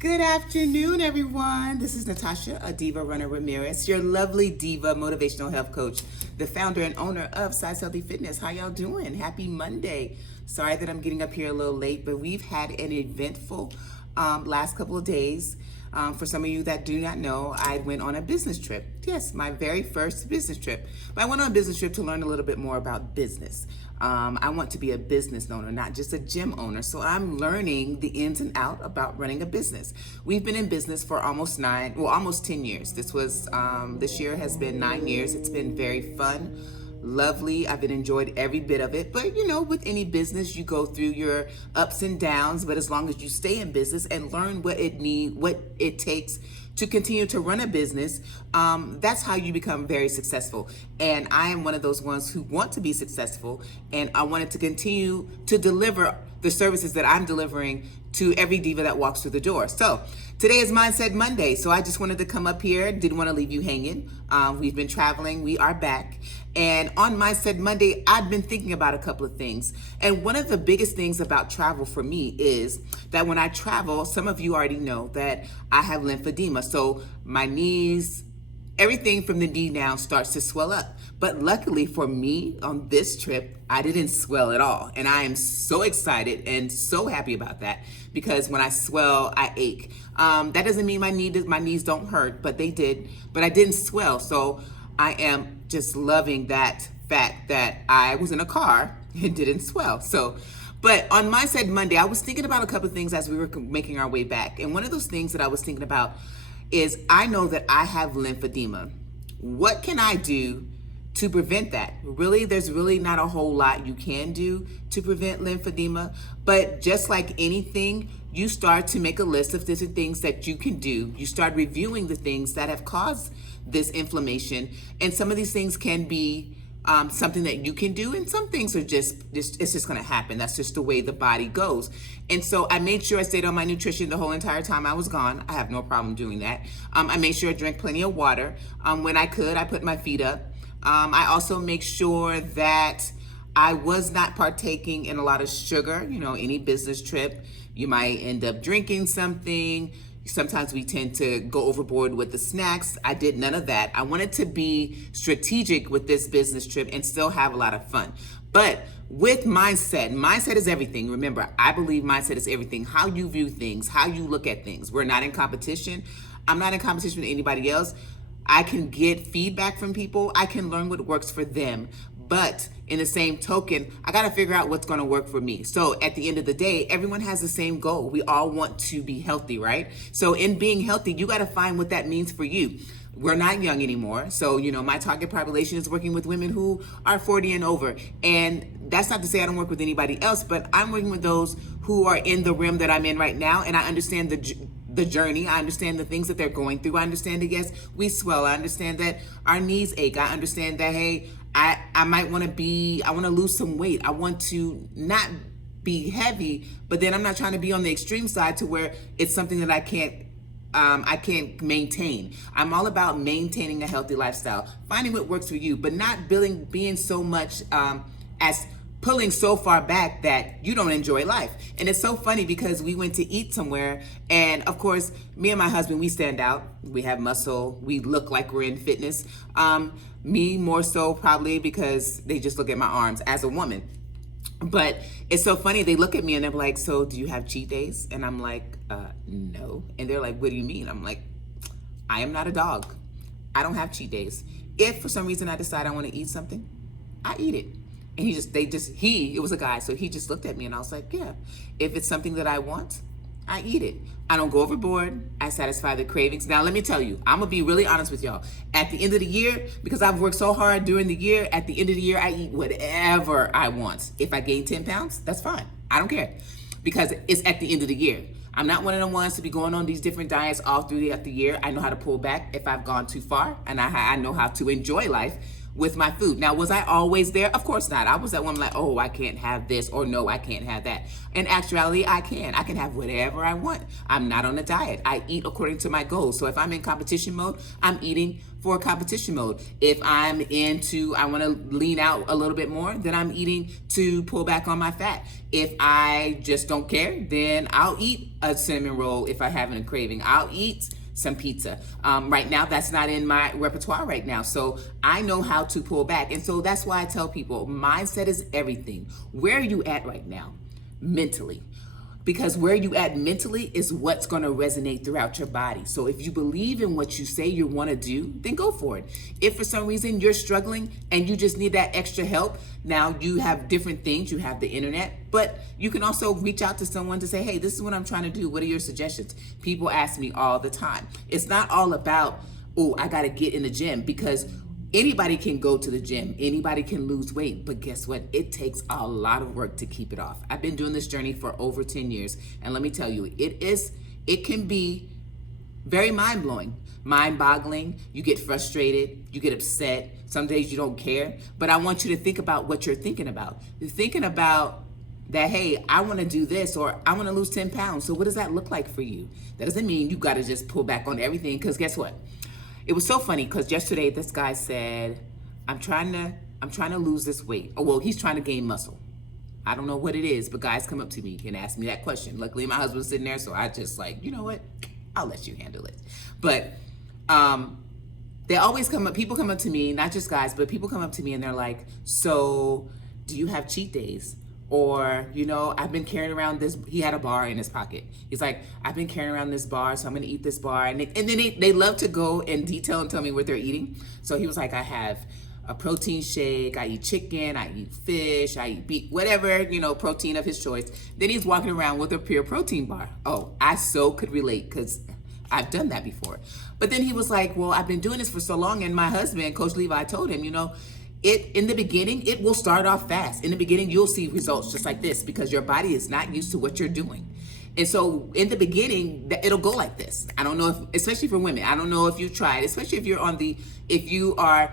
Good afternoon, everyone. This is Natasha, a Diva Runner Ramirez, your lovely diva motivational health coach, the founder and owner of Size Healthy Fitness. How y'all doing? Happy Monday. Sorry that I'm getting up here a little late, but we've had an eventful last couple of days. For some of you that do not know, I went on a business trip. Yes, my very first business trip. But I went on a business trip to learn a little bit more about business. I want to be a business owner, not just a gym owner. So I'm learning the ins and out about running a business. We've been in business for almost 10 years. This year has been 9 years. It's been very fun, lovely. I've enjoyed every bit of it. But with any business, you go through your ups and downs. But as long as you stay in business and learn what it takes to continue to run a business, that's how you become very successful. And I am one of those ones who want to be successful, and I wanted to continue to deliver the services that I'm delivering to every diva that walks through the door. So today is Mindset Monday, so I just wanted to come up here. Didn't want to leave you hanging. We've been traveling. We are back. And on Mindset Monday, I've been thinking about a couple of things. And one of the biggest things about travel for me is that when I travel, some of you already know that I have lymphedema. So my knees, everything from the knee down starts to swell up. But luckily for me on this trip, I didn't swell at all. And I am so excited and so happy about that, because when I swell, I ache. That doesn't mean my knees don't hurt, but they did. But I didn't swell. So I am just loving that fact that I was in a car and didn't swell. But on Mindset Monday, I was thinking about a couple of things as we were making our way back. And one of those things that I was thinking about is I know that I have lymphedema. What can I do to prevent that? Really, there's really not a whole lot you can do to prevent lymphedema. But just like anything, you start to make a list of different things that you can do. You start reviewing the things that have caused this inflammation. And some of these things can be something that you can do, and some things are it's just going to happen. That's just the way the body goes. And so I made sure I stayed on my nutrition the whole entire time I was gone. I have no problem doing that. I made sure I drank plenty of water. When I could, I put my feet up. I also make sure that I was not partaking in a lot of sugar. Any business trip, you might end up drinking something. Sometimes we tend to go overboard with the snacks. I did none of that. I wanted to be strategic with this business trip and still have a lot of fun. But with mindset is everything. Remember, I believe mindset is everything. How you view things, how you look at things. We're not in competition. I'm not in competition with anybody else. I can get feedback from people. I can learn what works for them. But in the same token, I got to figure out what's going to work for me. So at the end of the day, everyone has the same goal. We all want to be healthy, right? So in being healthy, you got to find what that means for you. We're not young anymore. So, my target population is working with women who are 40 and over. And that's not to say I don't work with anybody else, but I'm working with those who are in the rim that I'm in right now. And I understand the journey. I understand the things that they're going through. I understand that, yes, we swell. I understand that our knees ache. I understand that, hey, I might want to lose some weight. I want to not be heavy, but then I'm not trying to be on the extreme side to where it's something that I can't maintain. I'm all about maintaining a healthy lifestyle, finding what works for you, but not being so much as pulling so far back that you don't enjoy life. And it's so funny because we went to eat somewhere, and of course, me and my husband, we stand out. We have muscle. We look like we're in fitness. Me more so probably because they just look at my arms as a woman. But it's so funny. They look at me and they're like, so do you have cheat days? And I'm like, no. And they're like, what do you mean? I'm like, I am not a dog. I don't have cheat days. If for some reason I decide I want to eat something, I eat it. And it was a guy, so he just looked at me and I was like, yeah, if it's something that I want, I eat it. I don't go overboard. I satisfy the cravings. Now, let me tell you, I'm going to be really honest with y'all. At the end of the year, because I've worked so hard during the year, at the end of the year, I eat whatever I want. If I gain 10 pounds, that's fine. I don't care, because it's at the end of the year. I'm not one of the ones to be going on these different diets all through the year. I know how to pull back if I've gone too far, and I know how to enjoy life with my food. Now, was I always there? Of course not. I was that woman like, oh, I can't have this, or no, I can't have that. In actuality, I can. I can have whatever I want. I'm not on a diet. I eat according to my goals. So if I'm in competition mode, I'm eating for competition mode. If I'm I want to lean out a little bit more, then I'm eating to pull back on my fat. If I just don't care, then I'll eat a cinnamon roll if I have a craving. I'll eat some pizza. Right now, that's not in my repertoire right now. So I know how to pull back. And so that's why I tell people mindset is everything. Where are you at right now? Mentally. Because where you at mentally is what's going to resonate throughout your body. So if you believe in what you say you want to do, then go for it. If for some reason you're struggling and you just need that extra help, now you have different things. You have the internet, but you can also reach out to someone to say, hey, this is what I'm trying to do. What are your suggestions? People ask me all the time. It's not all about, oh, I got to get in the gym, because anybody can go to the gym, anybody can lose weight, but guess what? It takes a lot of work to keep it off. I've been doing this journey for over 10 years, and let me tell you, it can be very mind-blowing, mind-boggling. You get frustrated, you get upset, some days you don't care, but I want you to think about what you're thinking about. You're thinking about that, hey, I want to do this, or I want to lose 10 pounds. So what does that look like for you? That doesn't mean you got to just pull back on everything, because guess what? It was so funny because yesterday this guy said, I'm trying to lose this weight. Oh, well, he's trying to gain muscle. I don't know what it is, but guys come up to me and ask me that question. Luckily, my husband's sitting there, so I just like, you know what? I'll let you handle it. But they always come up, people come up to me, not just guys, but people come up to me and they're like, so do you have cheat days? Or, I've been carrying around this, he had a bar in his pocket. He's like, I've been carrying around this bar, so I'm gonna eat this bar. And then they love to go in detail and tell me what they're eating. So he was like, I have a protein shake, I eat chicken, I eat fish, I eat beef, whatever, protein of his choice. Then he's walking around with a pure protein bar. Oh, I so could relate, because I've done that before. But then he was like, well, I've been doing this for so long, and my husband, Coach Levi, told him, in the beginning, it will start off fast. In the beginning, you'll see results just like this, because your body is not used to what you're doing. And so in the beginning, it'll go like this. I don't know if, especially for women, I don't know if you tried, especially if you are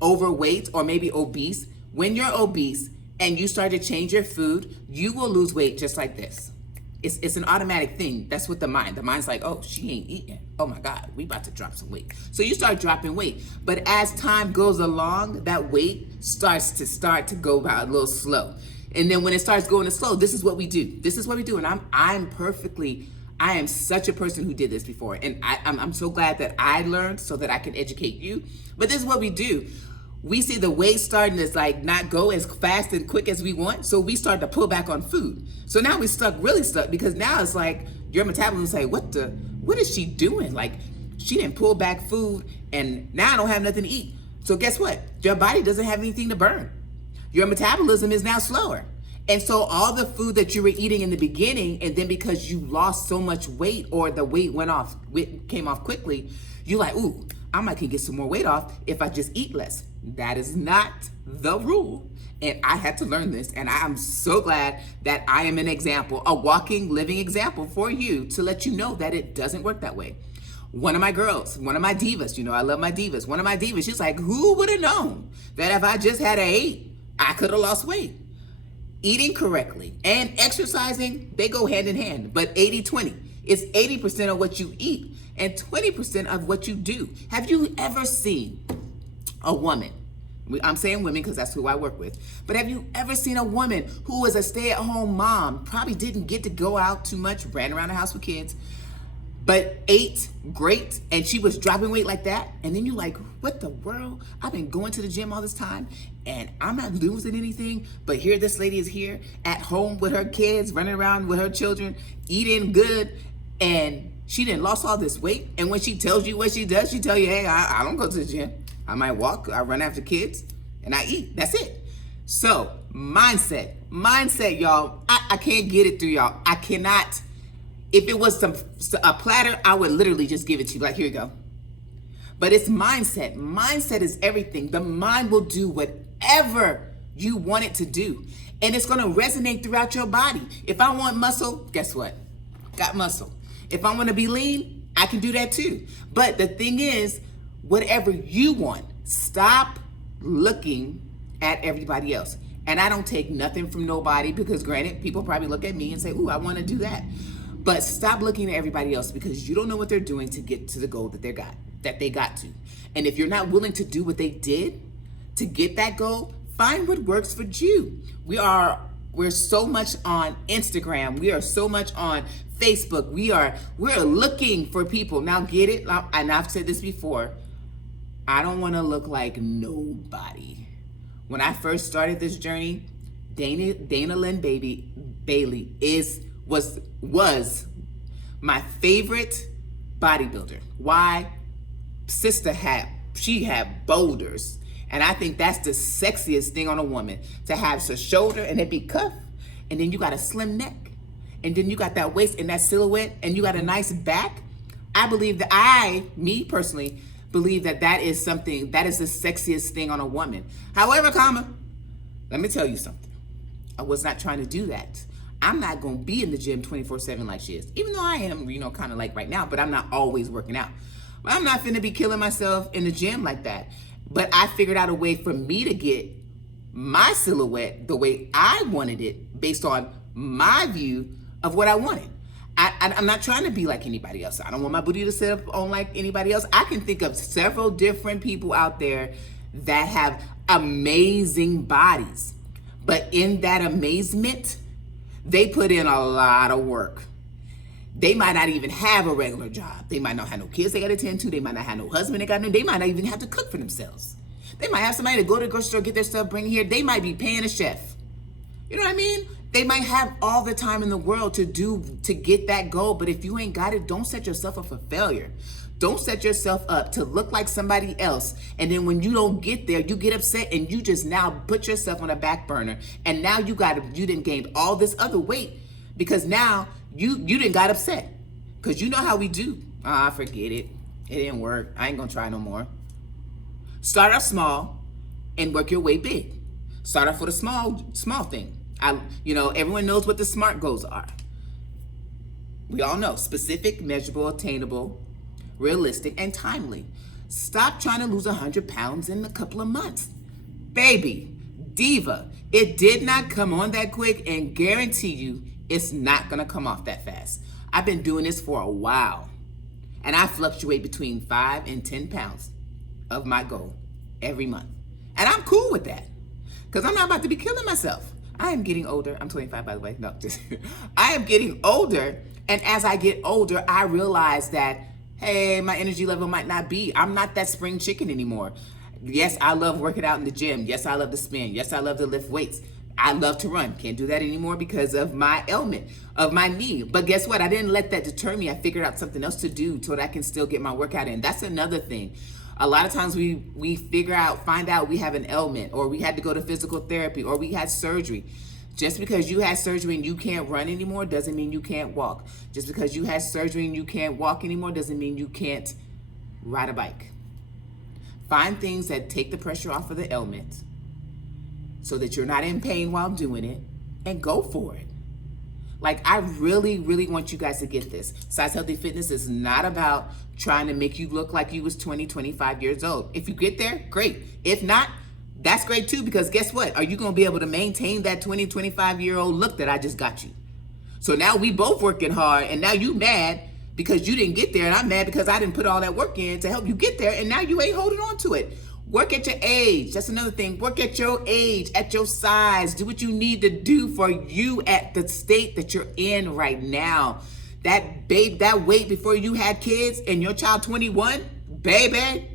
overweight or maybe obese. When you're obese and you start to change your food, you will lose weight just like this. It's an automatic thing. That's what the mind's like, oh, she ain't eating. Oh my God, we about to drop some weight. So you start dropping weight. But as time goes along, that weight starts to go about a little slow. And then when it starts going slow, this is what we do. This is what we do. And I am such a person who did this before. And I'm so glad that I learned so that I can educate you. But this is what we do. We see the weight starting to not go as fast and quick as we want. So we start to pull back on food. So now we're really stuck, because now it's like your metabolism say, what is she doing? Like, she didn't pull back food and now I don't have nothing to eat. So guess what? Your body doesn't have anything to burn. Your metabolism is now slower. And so all the food that you were eating in the beginning, and then because you lost so much weight, or the weight came off quickly, you're like, ooh, I might can get some more weight off if I just eat less. That is not the rule. And I had to learn this. And I am so glad that I am an example, a walking, living example for you, to let you know that it doesn't work that way. One of my girls, one of my divas, I love my divas. One of my divas, she's like, who would have known that if I just had 8, I could have lost weight? Eating correctly and exercising, they go hand in hand, but 80-20. It's 80% of what you eat and 20% of what you do. Have you ever seen a woman? I'm saying women because that's who I work with. But have you ever seen a woman who was a stay-at-home mom, probably didn't get to go out too much, ran around the house with kids, but ate great, and she was dropping weight like that? And then you're like, what the world? I've been going to the gym all this time, and I'm not losing anything, but here this lady is here at home with her kids, running around with her children, eating good, and she didn't lost all this weight. And when she tells you what she does, she tell you, hey, I don't go to the gym. I might walk, I run after kids, and I eat. That's it. So mindset, y'all. I can't get it through y'all. I cannot. If it was a platter, I would literally just give it to you. Like, here you go. But it's mindset. Mindset is everything. The mind will do whatever you want it to do. And it's going to resonate throughout your body. If I want muscle, guess what? Got muscle. If I want to be lean, I can do that too. But the thing is, whatever you want, stop looking at everybody else. And I don't take nothing from nobody, because granted, people probably look at me and say, ooh, I want to do that. But stop looking at everybody else, because you don't know what they're doing to get to the goal that they got. that they got to. And if you're not willing to do what they did to get that goal, find what works for you. We're so much on Instagram. We are so much on Facebook. We're looking for people. Now get it? And I've said this before. I don't want to look like nobody. When I first started this journey, Dana Lynn Bailey was my favorite bodybuilder. Why? Sister had boulders. And I think that's the sexiest thing on a woman, to have a shoulder and it be cuffed, and then you got a slim neck, and then you got that waist and that silhouette, and you got a nice back. I believe that me personally, believe that is the sexiest thing on a woman. However, let me tell you something. I was not trying to do that. I'm not going to be in the gym 24/7 like she is, even though I am, kind of like right now, but I'm not always working out. But I'm not finna be killing myself in the gym like that. But I figured out a way for me to get my silhouette the way I wanted it, based on my view of what I wanted. I'm not trying to be like anybody else. I don't want my booty to sit up on like anybody else. I can think of several different people out there that have amazing bodies. But in that amazement, they put in a lot of work. They might not even have a regular job. They might not have no kids they got to attend to. They might not have no husband they might not even have to cook for themselves. They might have somebody to go to the grocery store, get their stuff, bring it here. They might be paying a chef. You know what I mean? They might have all the time in the world to get that goal. But if you ain't got it, don't set yourself up for failure. Don't set yourself up to look like somebody else. And then when you don't get there, you get upset and you just now put yourself on a back burner. And now you didn't gain all this other weight because now you didn't got upset. Because you know how we do. Forget it. It didn't work. I ain't gonna try no more. Start off small and work your way big. Start off with a small thing. Everyone knows what the SMART goals are. We all know: specific, measurable, attainable, realistic, and timely. Stop trying to lose 100 pounds in a couple of months. Baby, diva, it did not come on that quick, and guarantee you it's not gonna come off that fast. I've been doing this for a while, and I fluctuate between 5 and 10 pounds of my goal every month. And I'm cool with that, because I'm not about to be killing myself. I am getting older. I'm 25, by the way. No, I am getting older, and as I get older, I realize that, hey, my energy level might not be. I'm not that spring chicken anymore. Yes, I love working out in the gym. Yes, I love to spin. Yes, I love to lift weights. I love to run. Can't do that anymore because of my ailment, of my knee. But guess what? I didn't let that deter me. I figured out something else to do so that I can still get my workout in. That's another thing. A lot of times we find out we have an ailment, or we had to go to physical therapy, or we had surgery. Just because you had surgery and you can't run anymore doesn't mean you can't walk. Just because you had surgery and you can't walk anymore doesn't mean you can't ride a bike. Find things that take the pressure off of the ailment so that you're not in pain while doing it, and go for it. Like, I really, really want you guys to get this. Size Healthy Fitness is not about trying to make you look like you was 20, 25 years old. If you get there, great. If not, that's great too, because guess what? Are you going to be able to maintain that 20, 25-year-old look that I just got you? So now we both working hard, and now you mad because you didn't get there, and I'm mad because I didn't put all that work in to help you get there, and now you ain't holding on to it. Work at your age. That's another thing. Work at your age, at your size. Do what you need to do for you at the state that you're in right now. That weight before you had kids and your child 21, baby,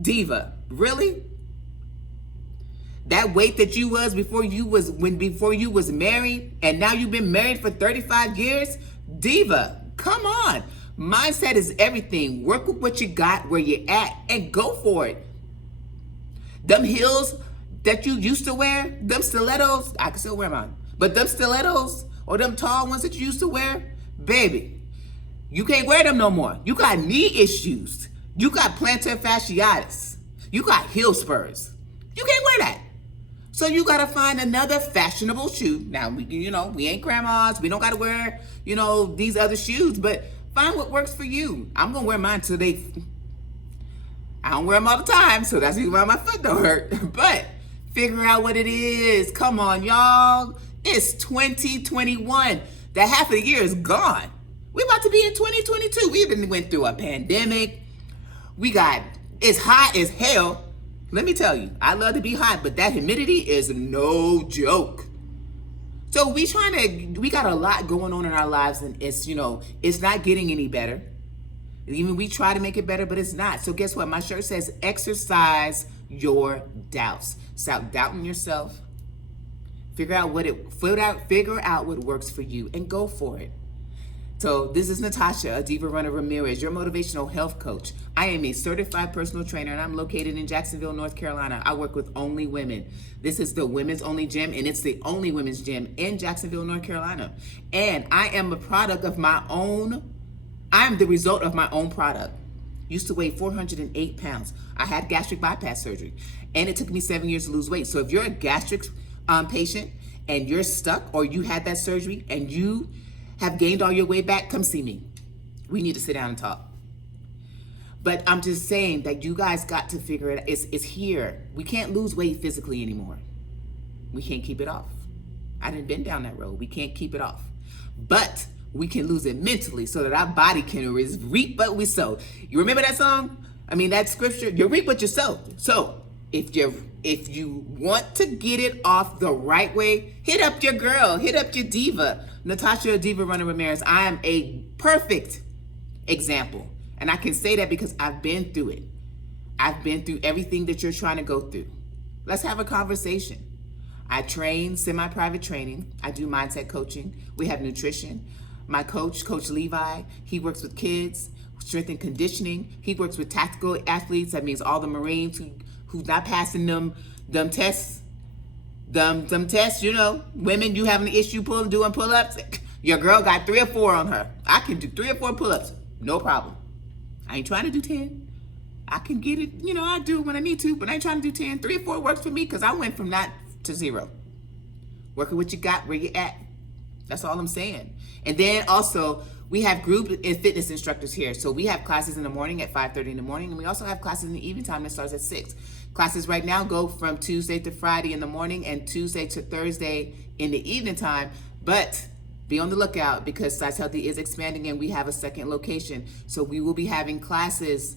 diva, really? That weight that you was before you was married, and now you've been married for 35 years, diva, come on. Mindset is everything. Work with what you got, where you're at, and go for it. Them heels that you used to wear, them stilettos, I can still wear mine, but them stilettos or them tall ones that you used to wear, baby, you can't wear them no more. You got knee issues. You got plantar fasciitis. You got heel spurs. You can't wear that. So you got to find another fashionable shoe. Now, we ain't grandmas. We don't got to wear, these other shoes, but find what works for you. I'm going to wear mine till I don't wear them all the time, so that's why my foot don't hurt. But figure out what it is. Come on, y'all. It's 2021. That half of the year is gone. We're about to be in 2022. We even went through a pandemic. We got, it's hot as hell. Let me tell you, I love to be hot, but that humidity is no joke. So we got a lot going on in our lives, and it's, it's not getting any better. Even we try to make it better, but it's not. So guess what? My shirt says, exercise your doubts. Stop doubting yourself. Figure out what works for you and go for it. So this is Natasha, a Diva Runner Ramirez, your motivational health coach. I am a certified personal trainer, and I'm located in Jacksonville, North Carolina. I work with only women. This is the women's only gym, and it's the only women's gym in Jacksonville, North Carolina. And I am a product of my own, I'm the result of my own product. Used to weigh 408 pounds. I had gastric bypass surgery, and it took me 7 years to lose weight. So if you're a gastric patient and you're stuck, or you had that surgery and you have gained all your weight back, come see me. We need to sit down and talk. But I'm just saying that you guys got to figure it out. It's here. We can't lose weight physically anymore. We can't keep it off. I done been down that road. We can't keep it off. But we can lose it mentally so that our body can reap what we sow. You remember that song? I mean, that scripture, you reap what you sow. So if you want to get it off the right way, hit up your girl, hit up your diva. Natasha, Diva Runner Ramirez. I am a perfect example. And I can say that because I've been through it. I've been through everything that you're trying to go through. Let's have a conversation. I train semi-private training. I do mindset coaching. We have nutrition. My coach, Coach Levi, he works with kids, strength and conditioning. He works with tactical athletes. That means all the Marines who's not passing them tests. Them tests, women, you having an issue doing pull-ups. Your girl got 3 or 4 on her. I can do 3 or 4 pull-ups, no problem. I ain't trying to do 10. I can get it, I do when I need to, but I ain't trying to do 10. 3 or 4 works for me because I went from that to 0. Working what you got, where you at. That's all I'm saying. And then also, we have group and fitness instructors here. So we have classes in the morning at 5:30 in the morning, and we also have classes in the evening time that starts at 6. Classes right now go from Tuesday to Friday in the morning and Tuesday to Thursday in the evening time. But be on the lookout because Size Healthy is expanding and we have a second location. So we will be having classes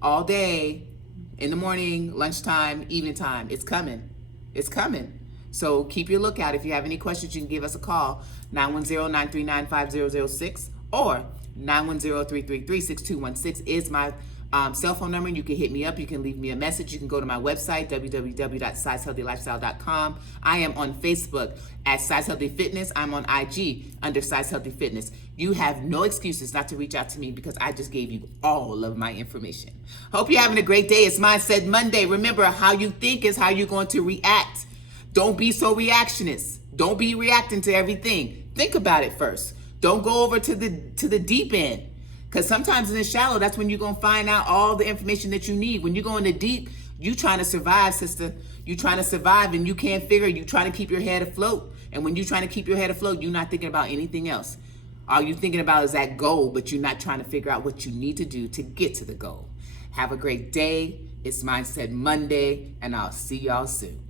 all day, in the morning, lunchtime, evening time. It's coming. It's coming. So keep your lookout. If you have any questions, you can give us a call, 910-939-5006 or 910-333-6216 is my cell phone number. You can hit me up. You can leave me a message. You can go to my website, www.sizehealthylifestyle.com. I am on Facebook at Size Healthy Fitness. I'm on IG under Size Healthy Fitness. You have no excuses not to reach out to me because I just gave you all of my information. Hope you're having a great day. It's Mindset Monday. Remember, how you think is how you're going to react. Don't be so reactionist. Don't be reacting to everything. Think about it first. Don't go over to the deep end. Because sometimes in the shallow, that's when you're going to find out all the information that you need. When you go in the deep, you trying to survive, sister. You trying to survive and you can't figure. You trying to keep your head afloat. And when you're trying to keep your head afloat, you're not thinking about anything else. All you're thinking about is that goal, but you're not trying to figure out what you need to do to get to the goal. Have a great day. It's Mindset Monday, and I'll see y'all soon.